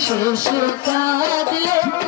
শেষ কাঁদলে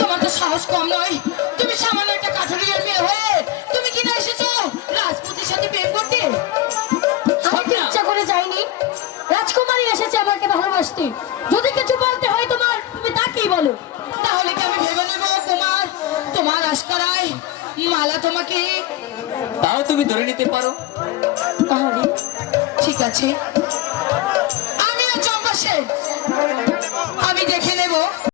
তোমার তো সাহস কম নয়। তুমি সামান্য একটা কাঠুরিয়ার মেয়ে তুমি কিনা এসেছ রাজপুতির সাথে প্রেম করতে? আমি ইচ্ছা করে যাইনি। রাজকুমারী এসেছে আমাকে ভালোবাসতে। যদি কিছু বলতে হয় তোমার তুমি তাকেই বলো। তাহলে কি আমি ভেবে নেব কুমার? তোমার আশকারায় মালা তোমাকে তাও তুমি ধরে নিতে পারো। তাহলে? ঠিক আছে। আমিও চম্পা সেন।